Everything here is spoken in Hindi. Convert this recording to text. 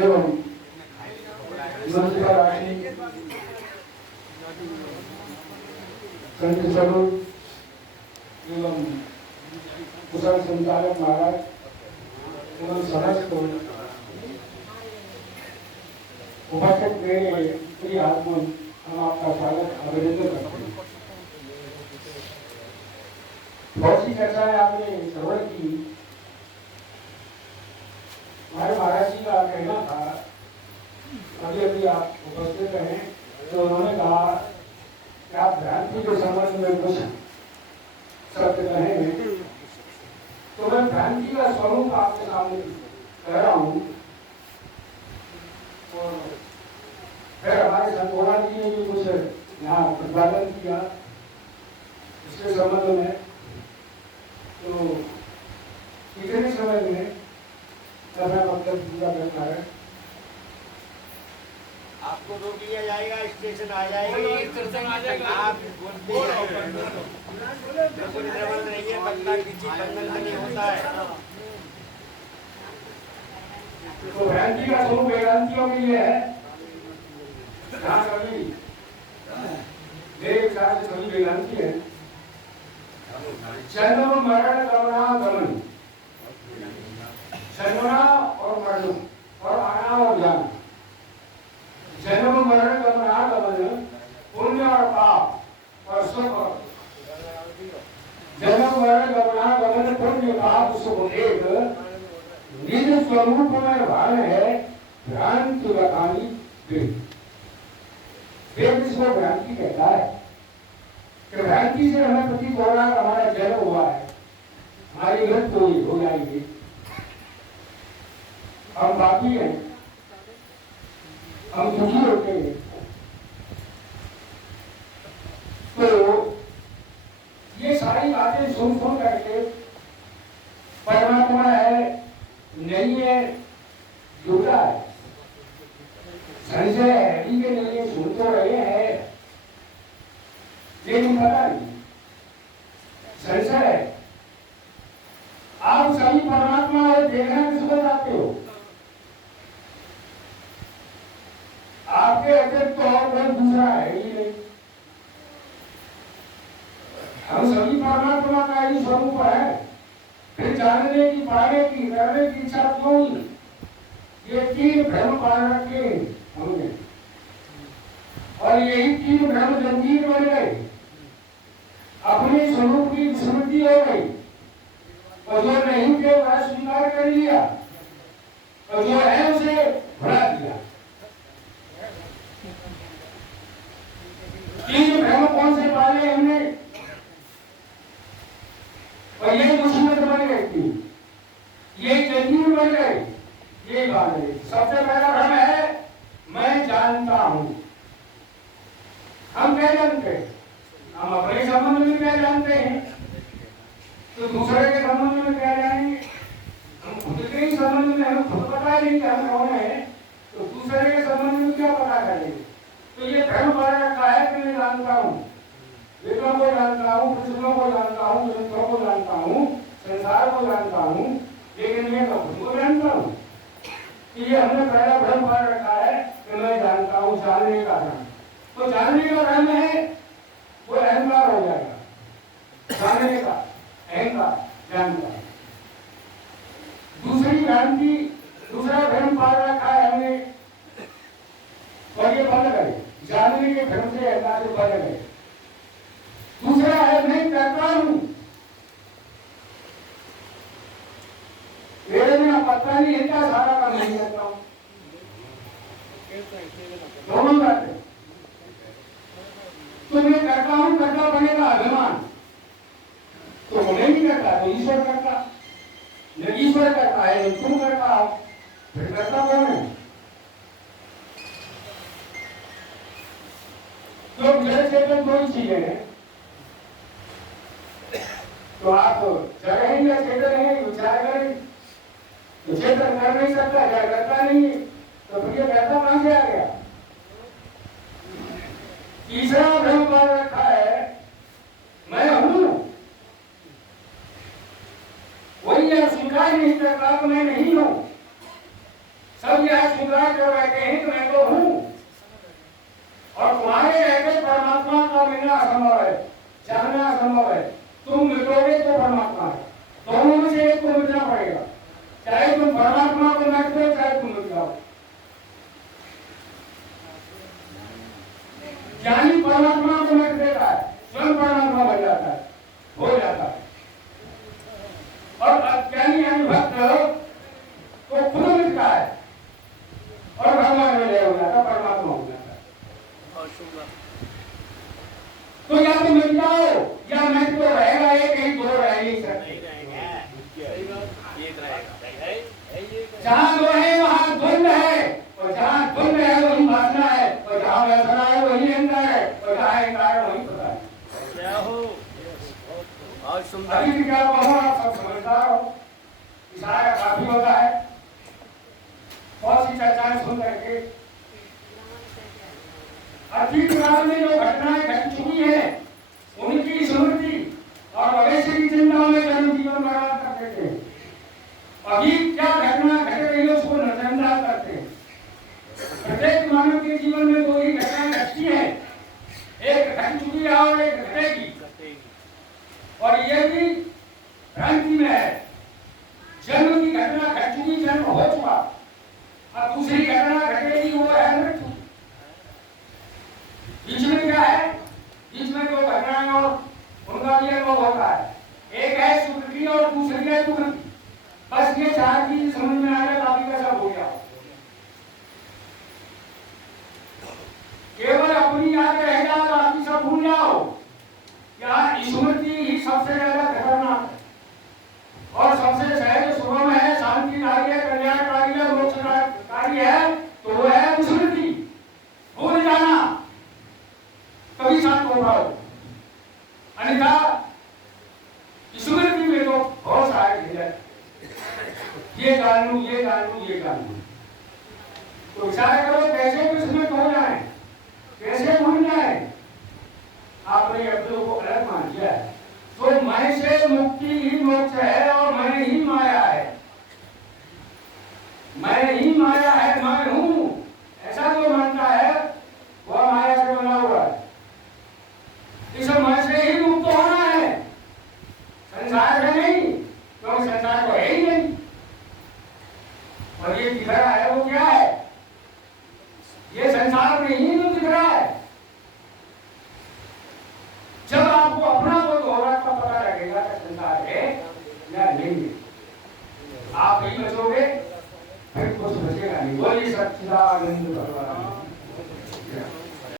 एवं नमस्कार राशि संत स्वरूप एवं कुशल संचालक महाराज एवं समस्त उपस्थित मेरे प्रिय आत्मन हम आपका स्वागत अभिनंदन करते हैं। बहुत सी चर्चाएं आपने श्रवण की। हमारे महाराज जी का कहना था, अभी अभी आप उपस्थित रहे तो उन्होंने कहा कि आप भ्रांति के संबंध में कुछ सत्य कहेंगे, तो मैं भ्रांति का स्वरूप आपके सामने कह रहा हूँ। और फिर हमारे संतोड़ा जी ने भी कुछ यहाँ प्रतिपादन किया इसके संबंध में। तो इतने समय में अपना वक्तव्य पूरा करना है। आपको रोक लिया जाएगा, स्टेशन आ जाएगी, आप बोलते रहिए, बंदा किसी बंधन में नहीं होता है। तो भ्रांति का स्वरूप वेदांतियों के लिए है। यहाँ सभी मेरे विचार से सभी वेदांती है। जन्म मरण गमनागमन, जन्मना और मरण और आना और जाना, जन्म मरण गमनागमन, पुण्य और पाप और सुख। जन्म मरण गमनागमन, पुण्य पाप सुख एक निज स्वरूप में भान है भ्रांति बतानी वेद। वेद इसको भ्रांति कहता है कि भ्रांति से हमें प्रतीत हो रहा है हमारा जन्म हुआ है, हमारी मृत्यु हो जाएगी, हम बाकी हैं, हम दुखी होते हैं। तो ये सारी बातें सुन करके परमात्मा है नहीं है, झूठा है, संशय है कि नहीं, सुन तो रहे हैं लेकिन पता नहीं, संशय है। आप सही परमात्मा है देखना किसको चाहते हो? आपके अतिरिक्त तो और कोई दूसरा है ही नहीं। हम सभी परमात्मा का ही स्वरूप है। फिर जानने की, पाने की, करने की इच्छा क्यों नहीं? ये तीन भ्रम पाल रखे हमने, और यही तीन भ्रम जंजीर बन गए, अपने स्वरूप की विस्मृति हो गई, और जो नहीं थे वह स्वीकार कर लिया, और जो है उसे भुला दिया। तीन भ्रम कौन से पाले हमने, और यही मुसीबत बन गई थी, ये जंजीर बन गई। ये बात है। सबसे पहला भ्रम है मैं जानता हूं। हम क्या जानते हैं? हम अपने संबंध में क्या जानते हैं, तो दूसरे के संबंध में क्या जानेंगे? हम खुद के ही संबंध में हमें खुद पता नहीं कि हम कौन है, तो दूसरे के संबंध में क्या पता करेंगे? तो ये भ्रम पड़ रखा है कि मैं जानता हूँ, वेदों को जानता हूँ, पुस्तकों को जानता हूँ, ग्रंथों को जानता हूँ, संसार को जानता हूँ, लेकिन मैं तो खुद को जानता हूँ। ये हमने पहला भ्रम पड़ रखा है कि मैं जानता हूँ, जानने का भ्रम। तो जानने का भ्रम है वो अहंकार हो जाएगा, जानने का अहंकार, जानता है। दूसरी भ्रांति, दूसरा भ्रम पड़ रखा है हमने, और ये बंद करे, जानने के भ्रम से अहंकार से बंद गए। दूसरा है मैं करता हूँ, मेरे बिना पता नहीं है क्या सारा काम नहीं करता हूँ। दोनों बातें, तो मैं करता हूँ, करता बनेगा अभिमान, तो वो नहीं करता तो ईश्वर करता, न ईश्वर करता है न तुम करता हो, फिर करता कौन है? तो जड़ चेतन दो ही चीजें हैं। तो आप जड़ हैं या चेतन है विचार करें। तो चेतन कर नहीं सकता, जड़ करता नहीं, तो फिर ये कहता कहां से आ गया? तीसरा भ्रम पड़ रखा है मैं हूं, वही यह स्वीकार नहीं करता कि मैं नहीं हूं। सब यह है सुधरा जो रहते हैं तो मैं तो हूँ, और तुम्हारे रहते परमात्मा का मिलना असंभव है, जानना असंभव है। तुम मिलोगे तो परमात्मा है, दोनों में से एक को मिलना पड़ेगा, चाहे तुम परमात्मा को मिट दो चाहे तुम मिल जाओ। ज्ञानी परमात्मा को मिट देता है, स्वयं परमात्मा बन जाता है, हो जाता है। और अज्ञानी यानी भक्त तो खुद मिलता है और भगवान में ले हो जाता, परमात्मा हो जाता है। तो या तो मिल जाओ या मैं तो रहेगा, एक ही दो रह नहीं सकते। जहाँ दो है वहाँ द्वंद है, और जहाँ द्वंद है वही वासना है, और जहाँ वासना है वही अहंकार है, और जहाँ अहंकार है वही पता है। अभी क्या कहूँ, आप सब समझदार हो, इशारा काफी होता है। बहुत सी चर्चाएं सुन करके अतीत काल में जो घटनाएं घट चुकी है उनकी स्मृति और भविष्य की चिंता में जन जीवन बर्बाद कर देते हैं। अभी क्या घटना घट रही है उसको नजरअंदाज करते हैं। प्रत्येक मानव के जीवन में दो ही घटनाएं घटती है, एक घट चुकी है और एक घटेगी, और ये भी भ्रांति में है। जन्म की घटना घट चुकी, जन्म हो चुका, अब दूसरी घटना घटेगी, वो है मृत्यु। बीच में क्या है, बीच में दो घटनाएं और उनका भी अनुभव होता है। एक है सुख की और दूसरी है दुख की। बस ये चार चीज समझ में आ जाए, बाकी का सब हो गया। केवल अपनी याद रह जाए, बाकी सब भूल जाओ। यहाँ स्मृति ही सबसे ज्यादा खतरनाक है और सबसे सहज सुगम है, शांतिदायी है, कल्याणकारी है, मोक्षकारी है, तो वो है स्मृति। भूल जाना कभी साथ हो पाओ, अन्यथा स्मृति में तो बहुत सारे झेल, ये जान लूं, ये जान लूं, ये जान लूं। तो विचार करो कैसे विस्मृत हो जाए, कैसे भूल जाए। आपने अपनों को अलग मान लिया है, तो मैं से मुक्ति ही मोक्ष है और मैं ही माया है, मैं ही माया है, मैं हूँ, ऐसा जो मानता है वह माया से बना हुआ है। इस मैं से ही मुक्त होना है, संसार से नहीं, क्योंकि संसार तो है ही नहीं। और ये दिख रहा है वो क्या है, ये संसार में ही तो दिख रहा है। जब आपको अपना बोध होगा तब पता लगेगा कि संसार है या नहीं है। आप ही बचोगे, फिर कुछ बचेगा नहीं। बोलिए सच्चिदानंद भगवान।